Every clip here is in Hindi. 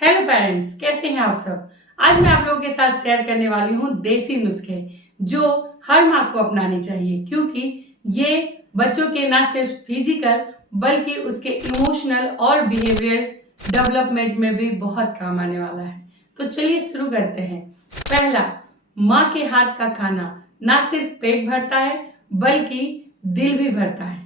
हेलो पेरेंट्स, कैसे हैं आप सब। आज मैं आप लोगों के साथ शेयर करने वाली हूँ देसी नुस्खे जो हर माँ को अपनानी चाहिए, क्योंकि ये बच्चों के ना सिर्फ फिजिकल बल्कि उसके इमोशनल और बिहेवियरल डेवलपमेंट में भी बहुत काम आने वाला है। तो चलिए शुरू करते हैं। पहला, माँ के हाथ का खाना ना सिर्फ पेट भरता है बल्कि दिल भी भरता है।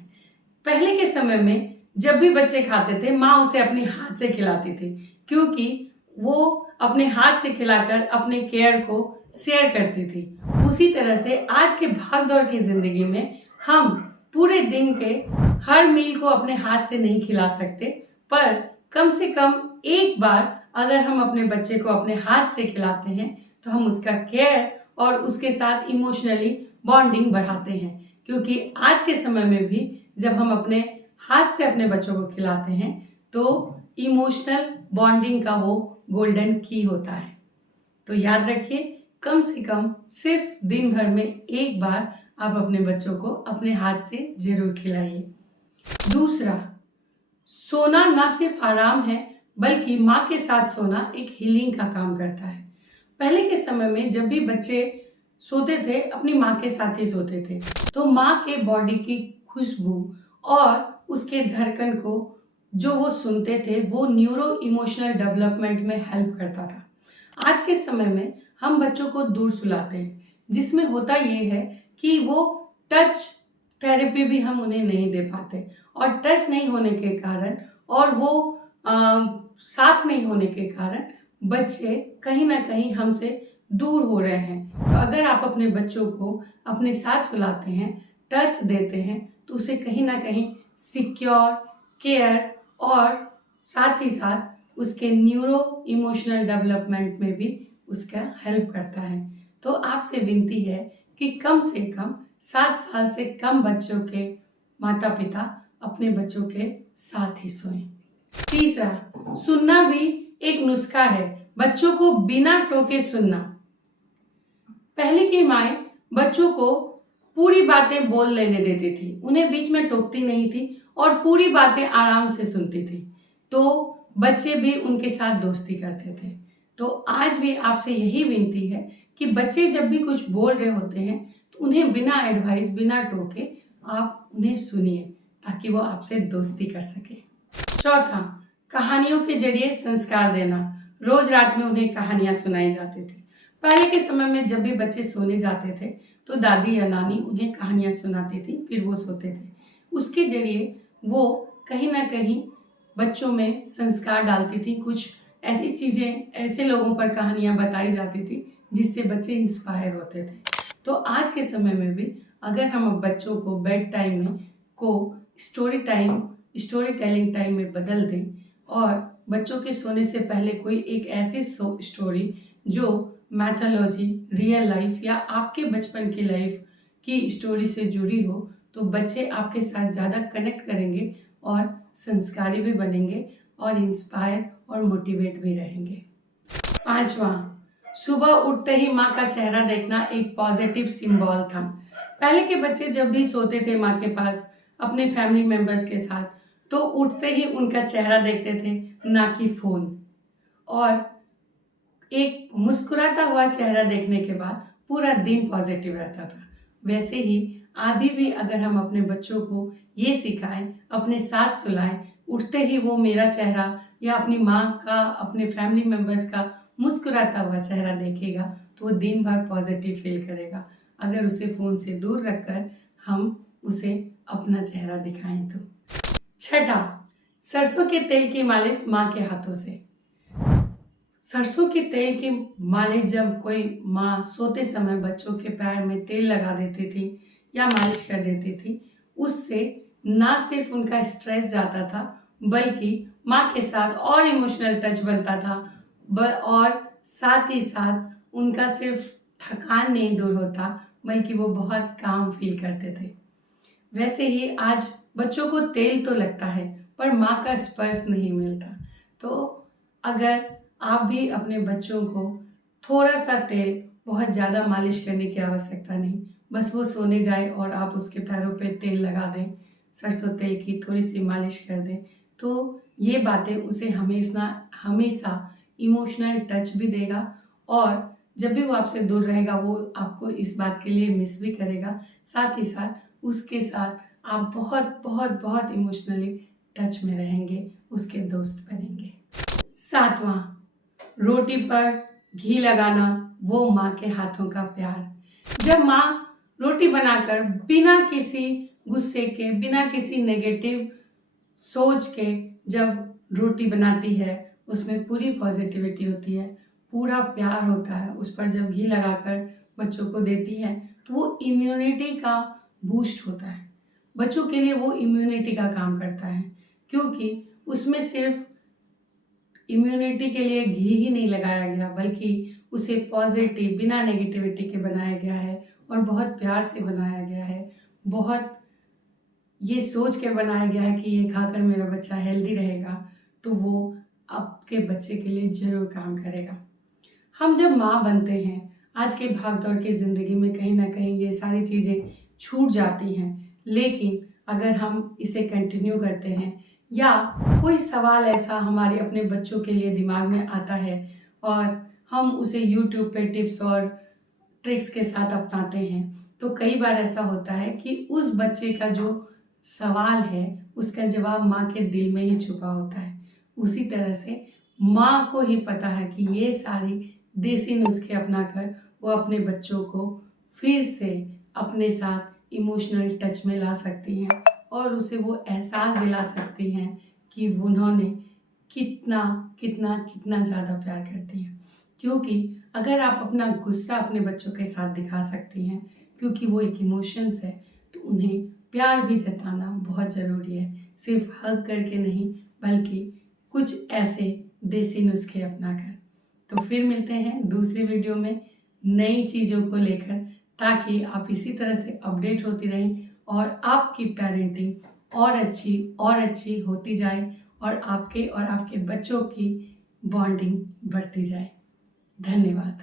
पहले के समय में जब भी बच्चे खाते थे, माँ उसे अपने हाथ से खिलाती थी, क्योंकि वो अपने हाथ से खिलाकर अपने केयर को शेयर करती थी। उसी तरह से आज के भाग दौड़ की जिंदगी में हम पूरे दिन के हर मील को अपने हाथ से नहीं खिला सकते, पर कम से कम एक बार अगर हम अपने बच्चे को अपने हाथ से खिलाते हैं तो हम उसका केयर और उसके साथ इमोशनली बॉन्डिंग बढ़ाते हैं। क्योंकि आज के समय में भी जब हम अपने हाथ से अपने बच्चों को खिलाते हैं तो इमोशनल बॉन्डिंग का वो गोल्डन की होता है। तो याद रखिए, कम से कम सिर्फ दिन भर में एक बार आप अपने बच्चों को अपने हाथ से जरूर खिलाइए। दूसरा, सोना ना सिर्फ आराम है बल्कि माँ के साथ सोना एक हीलिंग का काम करता है। पहले के समय में जब भी बच्चे सोते थे अपनी माँ के साथ ही सोते थे, तो माँ के बॉडी की खुशबू और उसके धड़कन को जो वो सुनते थे वो न्यूरो इमोशनल डेवलपमेंट में हेल्प करता था। आज के समय में हम बच्चों को दूर सुलाते हैं, जिसमें होता ये है कि वो टच थेरेपी भी हम उन्हें नहीं दे पाते, और टच नहीं होने के कारण और वो साथ नहीं होने के कारण बच्चे कहीं ना कहीं हमसे दूर हो रहे हैं। तो अगर आप अपने बच्चों को अपने साथ सुलाते हैं, टच देते हैं, तो उसे कहीं ना कहीं सिक्योर, केयर और साथ ही साथ उसके न्यूरो इमोशनल डेवलपमेंट में भी उसका हेल्प करता है। तो आपसे विनती है कि कम से कम 7 साल से कम बच्चों के माता पिता अपने बच्चों के साथ ही सोएं। तीसरा, सुनना भी एक नुस्खा है, बच्चों को बिना टोके सुनना। पहले की माएँ बच्चों को पूरी बातें बोल लेने देती थी, उन्हें बीच में टोकती नहीं थी और पूरी बातें आराम से सुनती थी, तो बच्चे भी उनके साथ दोस्ती करते थे। तो आज भी आपसे यही विनती है कि बच्चे जब भी कुछ बोल रहे होते हैं तो उन्हें बिना एडवाइस, बिना टोके आप उन्हें सुनिए, ताकि वो आपसे दोस्ती कर सके। चौथा, कहानियों के जरिए संस्कार देना। रोज रात में उन्हें कहानियां सुनाई जाती थी। पहले के समय में जब भी बच्चे सोने जाते थे तो दादी या नानी उन्हें कहानियां सुनाती थी, फिर वो सोते थे। उसके जरिए वो कहीं ना कहीं बच्चों में संस्कार डालती थी। कुछ ऐसी चीजें, ऐसे लोगों पर कहानियां बताई जाती थी जिससे बच्चे इंस्पायर होते थे। तो आज के समय में भी अगर हम बच्चों को बेड टाइम में को स्टोरी टेलिंग टाइम में बदल दें और बच्चों के सोने से पहले कोई एक ऐसी स्टोरी जो मैथोलॉजी, रियल लाइफ या आपके बचपन की लाइफ की स्टोरी से जुड़ी हो, तो बच्चे आपके साथ ज़्यादा कनेक्ट करेंगे और संस्कारी भी बनेंगे और इंस्पायर और मोटिवेट भी रहेंगे। पांचवा, सुबह उठते ही माँ का चेहरा देखना एक पॉजिटिव सिंबल था। पहले के बच्चे जब भी सोते थे माँ के पास अपने फैमिली मेंबर्स के साथ, तो उठते ही उनका चेहरा देखते थे, ना कि फोन। और एक मुस्कुराता हुआ चेहरा देखने के बाद पूरा दिन पॉजिटिव रहता था। वैसे ही अभी भी अगर हम अपने बच्चों को ये सिखाएं, अपने साथ सुलाएं, उठते ही वो मेरा चेहरा या अपनी माँ का, अपने फैमिली मेंबर्स का मुस्कुराता हुआ चेहरा देखेगा तो वो दिन भर पॉजिटिव फील करेगा। अगर उसे फ़ोन से दूर रखकर हम उसे अपना चेहरा दिखाएं तो। छठा, सरसों के तेल की मालिश माँ के हाथों से। सरसों के तेल की मालिश जब कोई माँ सोते समय बच्चों के पैर में तेल लगा देती थी या मालिश कर देती थी, उससे ना सिर्फ उनका स्ट्रेस जाता था बल्कि माँ के साथ और इमोशनल टच बनता था, और साथ ही साथ उनका सिर्फ थकान नहीं दूर होता बल्कि वो बहुत काम फील करते थे। वैसे ही आज बच्चों को तेल तो लगता है पर माँ का स्पर्श नहीं मिलता। तो अगर आप भी अपने बच्चों को थोड़ा सा तेल, बहुत ज़्यादा मालिश करने की आवश्यकता नहीं, बस वो सोने जाए और आप उसके पैरों पे तेल लगा दें, सरसों तेल की थोड़ी सी मालिश कर दें, तो ये बातें उसे हमेशा हमेशा इमोशनल टच भी देगा, और जब भी वो आपसे दूर रहेगा वो आपको इस बात के लिए मिस भी करेगा। साथ ही साथ उसके साथ आप बहुत बहुत बहुत इमोशनली टच में रहेंगे, उसके दोस्त बनेंगे। 7वां, रोटी पर घी लगाना, वो माँ के हाथों का प्यार। जब माँ रोटी बनाकर बिना किसी गुस्से के, बिना किसी नेगेटिव सोच के जब रोटी बनाती है, उसमें पूरी पॉजिटिविटी होती है, पूरा प्यार होता है, उस पर जब घी लगाकर बच्चों को देती है तो वो इम्यूनिटी का बूस्ट होता है। बच्चों के लिए वो इम्यूनिटी का काम करता है, क्योंकि उसमें सिर्फ इम्यूनिटी के लिए घी ही नहीं लगाया गया, बल्कि उसे पॉजिटिव, बिना नेगेटिविटी के बनाया गया है और बहुत प्यार से बनाया गया है। बहुत ये सोच के बनाया गया है कि ये खाकर मेरा बच्चा हेल्दी रहेगा, तो वो आपके बच्चे के लिए ज़रूर काम करेगा। हम जब माँ बनते हैं, आज के भागदौड़ की ज़िंदगी में कहीं ना कहीं ये सारी चीज़ें छूट जाती हैं, लेकिन अगर हम इसे कंटिन्यू करते हैं या कोई सवाल ऐसा हमारे अपने बच्चों के लिए दिमाग में आता है और हम उसे यूट्यूब पे टिप्स और ट्रिक्स के साथ अपनाते हैं, तो कई बार ऐसा होता है कि उस बच्चे का जो सवाल है उसका जवाब माँ के दिल में ही छुपा होता है। उसी तरह से माँ को ही पता है कि ये सारी देसी नुस्खे अपनाकर वो अपने बच्चों को फिर से अपने साथ इमोशनल टच में ला सकती हैं और उसे वो एहसास दिला सकती हैं कि उन्होंने कितना कितना कितना ज़्यादा प्यार करती हैं। क्योंकि अगर आप अपना गुस्सा अपने बच्चों के साथ दिखा सकती हैं, क्योंकि वो एक इमोशंस है, तो उन्हें प्यार भी जताना बहुत ज़रूरी है। सिर्फ हग करके नहीं, बल्कि कुछ ऐसे देसी नुस्खे अपनाकर। तो फिर मिलते हैं दूसरी वीडियो में नई चीज़ों को लेकर, ताकि आप इसी तरह से अपडेट होती रहें और आपकी पेरेंटिंग और अच्छी होती जाए और आपके बच्चों की बॉन्डिंग बढ़ती जाए। धन्यवाद।